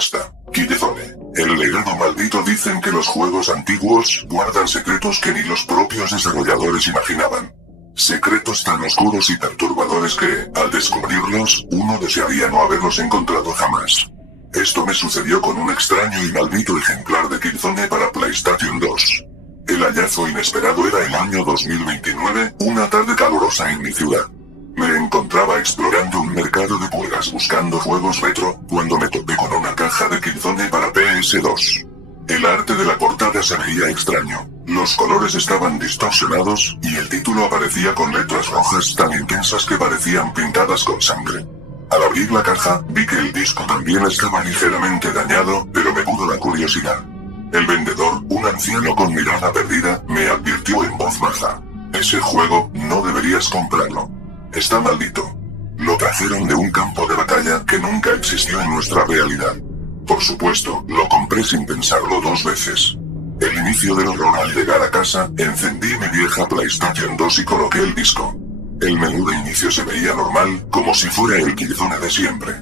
basta. Killzone. El legado maldito. Dicen que los juegos antiguos guardan secretos que ni los propios desarrolladores imaginaban. Secretos tan oscuros y perturbadores que, al descubrirlos, uno desearía no haberlos encontrado jamás. Esto me sucedió con un extraño y maldito ejemplar de Killzone para PlayStation 2. El hallazgo inesperado era el año 2029, una tarde calurosa en mi ciudad. Me encontraba explorando un mercado de pulgas buscando juegos retro, cuando me topé con una caja de Killzone para PS2. El arte de la portada se veía extraño, los colores estaban distorsionados, y el título aparecía con letras rojas tan intensas que parecían pintadas con sangre. Al abrir la caja, vi que el disco también estaba ligeramente dañado, pero me pudo la curiosidad. El vendedor, un anciano con mirada perdida, me advirtió en voz baja: ese juego, no deberías comprarlo. Está maldito. Lo trajeron de un campo de batalla que nunca existió en nuestra realidad. Por supuesto, lo compré sin pensarlo dos veces. El inicio del horror. Al llegar a casa, encendí mi vieja PlayStation 2 y coloqué el disco. El menú de inicio se veía normal, como si fuera el Killzone de siempre.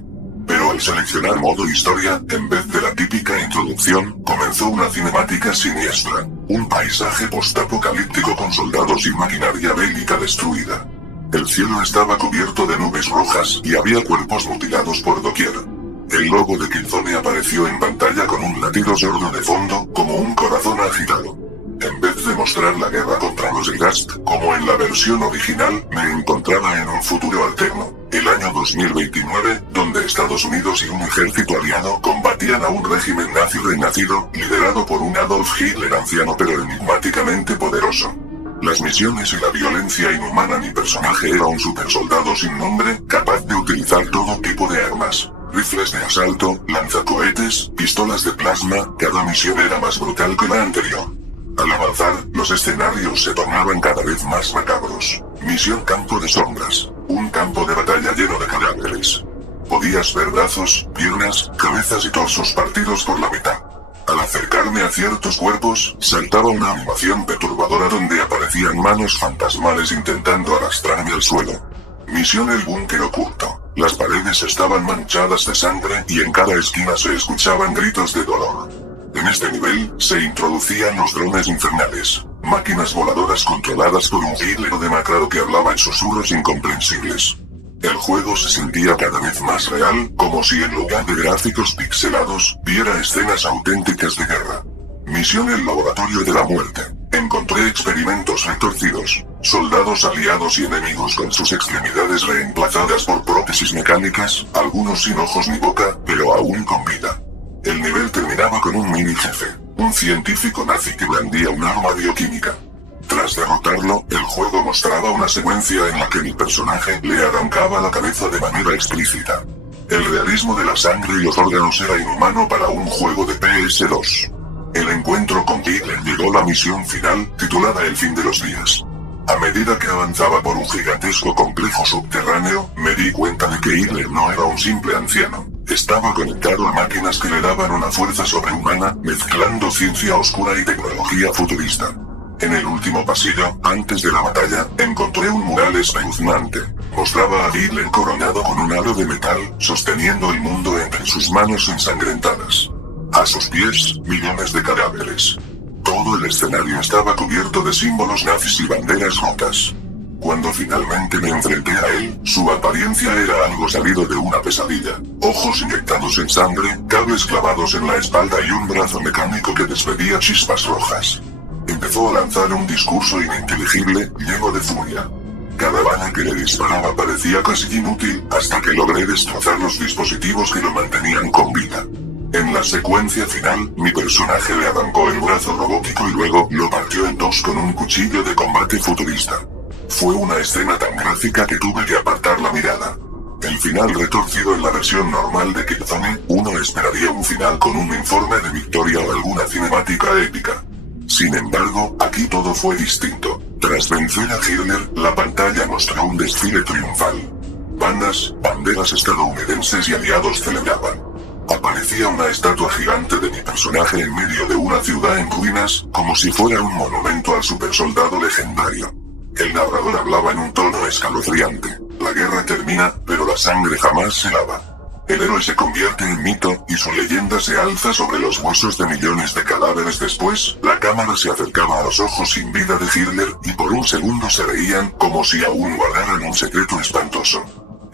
Pero al seleccionar modo historia, en vez de la típica introducción, comenzó una cinemática siniestra. Un paisaje postapocalíptico con soldados y maquinaria bélica destruida. El cielo estaba cubierto de nubes rojas y había cuerpos mutilados por doquier. El logo de Killzone apareció en pantalla con un latido sordo de fondo, como un corazón agitado. En vez de mostrar la guerra contra los Gast, como en la versión original, me encontraba en un futuro alterno, el año 2029, donde Estados Unidos y un ejército aliado combatían a un régimen nazi renacido, liderado por un Adolf Hitler anciano pero enigmáticamente poderoso. Las misiones y la violencia inhumana. Mi personaje era un supersoldado sin nombre, capaz de utilizar todo tipo de armas. Rifles de asalto, lanzacohetes, pistolas de plasma, cada misión era más brutal que la anterior. Al avanzar, los escenarios se tornaban cada vez más macabros. Misión Campo de Sombras. Un campo de batalla lleno de cadáveres. Podías ver brazos, piernas, cabezas y torsos partidos por la mitad. Al acercarme a ciertos cuerpos, saltaba una animación perturbadora donde aparecían manos fantasmales intentando arrastrarme al suelo. Misión El Búnker Oculto. Las paredes estaban manchadas de sangre y en cada esquina se escuchaban gritos de dolor. En este nivel, se introducían los drones infernales, máquinas voladoras controladas por un Hitler demacrado que hablaba en susurros incomprensibles. El juego se sentía cada vez más real, como si en lugar de gráficos pixelados, viera escenas auténticas de guerra. Misión El Laboratorio de la Muerte. Encontré experimentos retorcidos, soldados aliados y enemigos con sus extremidades reemplazadas por prótesis mecánicas, algunos sin ojos ni boca, pero aún con vida. El nivel terminaba con un mini jefe, un científico nazi que blandía un arma bioquímica. Tras derrotarlo, el juego mostraba una secuencia en la que mi personaje le arrancaba la cabeza de manera explícita. El realismo de la sangre y los órganos era inhumano para un juego de PS2. El encuentro con Hitler llegó la misión final, titulada El Fin de los Días. A medida que avanzaba por un gigantesco complejo subterráneo, me di cuenta de que Hitler no era un simple anciano. Estaba conectado a máquinas que le daban una fuerza sobrehumana, mezclando ciencia oscura y tecnología futurista. En el último pasillo, antes de la batalla, encontré un mural espeluznante. Mostraba a Hitler coronado con un halo de metal, sosteniendo el mundo entre sus manos ensangrentadas. A sus pies, millones de cadáveres. Todo el escenario estaba cubierto de símbolos nazis y banderas rotas. Cuando finalmente me enfrenté a él, su apariencia era algo salido de una pesadilla. Ojos inyectados en sangre, cables clavados en la espalda y un brazo mecánico que despedía chispas rojas. Empezó a lanzar un discurso ininteligible, lleno de furia. Cada bala que le disparaba parecía casi inútil, hasta que logré destrozar los dispositivos que lo mantenían con vida. En la secuencia final, mi personaje le arrancó el brazo robótico y luego lo partió en dos con un cuchillo de combate futurista. Fue una escena tan gráfica que tuve que apartar la mirada. El final retorcido en la versión normal de Killzone, uno esperaría un final con un informe de victoria o alguna cinemática épica. Sin embargo, aquí todo fue distinto. Tras vencer a Hitler, la pantalla mostró un desfile triunfal. Banderas estadounidenses y aliados celebraban. Aparecía una estatua gigante de mi personaje en medio de una ciudad en ruinas, como si fuera un monumento al supersoldado legendario. El narrador hablaba en un tono escalofriante. La guerra termina, pero la sangre jamás se lava. El héroe se convierte en mito, y su leyenda se alza sobre los huesos de millones de cadáveres después. La cámara se acercaba a los ojos sin vida de Hitler, y por un segundo se reían, como si aún guardaran un secreto espantoso.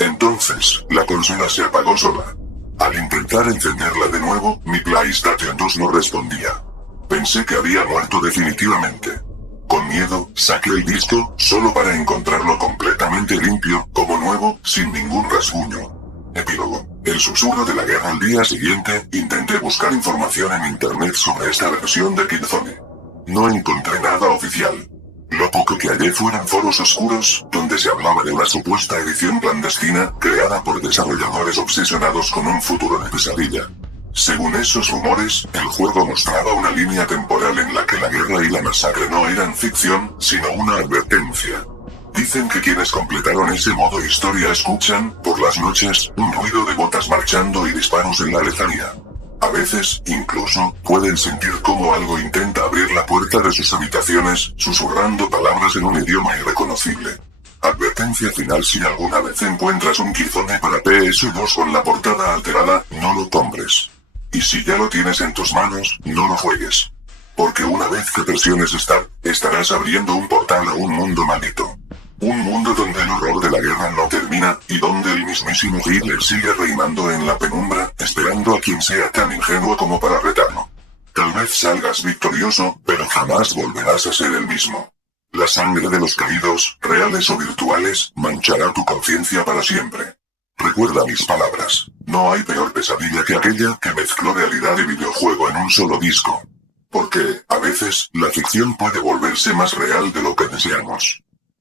Entonces, la consola se apagó sola. Al intentar encenderla de nuevo, mi PlayStation 2 no respondía. Pensé que había muerto definitivamente. Con miedo, saqué el disco, solo para encontrarlo completamente limpio, como nuevo, sin ningún rasguño. Epílogo. El susurro de la guerra. Al día siguiente, intenté buscar información en internet sobre esta versión de Killzone. No encontré nada oficial. Lo poco que hallé fueron foros oscuros, donde se hablaba de una supuesta edición clandestina, creada por desarrolladores obsesionados con un futuro de pesadilla. Según esos rumores, el juego mostraba una línea temporal en la que la guerra y la masacre no eran ficción, sino una advertencia. Dicen que quienes completaron ese modo historia escuchan, por las noches, un ruido de botas marchando y disparos en la lejanía. A veces, incluso, pueden sentir cómo algo intenta abrir la puerta de sus habitaciones, susurrando palabras en un idioma irreconocible. Advertencia final: si alguna vez encuentras un Killzone para PS2 con la portada alterada, no lo compres. Y si ya lo tienes en tus manos, no lo juegues. Porque una vez que presiones Start, estarás abriendo un portal a un mundo maldito. Un mundo donde el horror de la guerra no termina, y donde el mismísimo Hitler sigue reinando en la penumbra, esperando a quien sea tan ingenuo como para retarlo. Tal vez salgas victorioso, pero jamás volverás a ser el mismo. La sangre de los caídos, reales o virtuales, manchará tu conciencia para siempre. Recuerda mis palabras. No hay peor pesadilla que aquella que mezcló realidad y videojuego en un solo disco. Porque, a veces, la ficción puede volverse más real de lo que deseamos.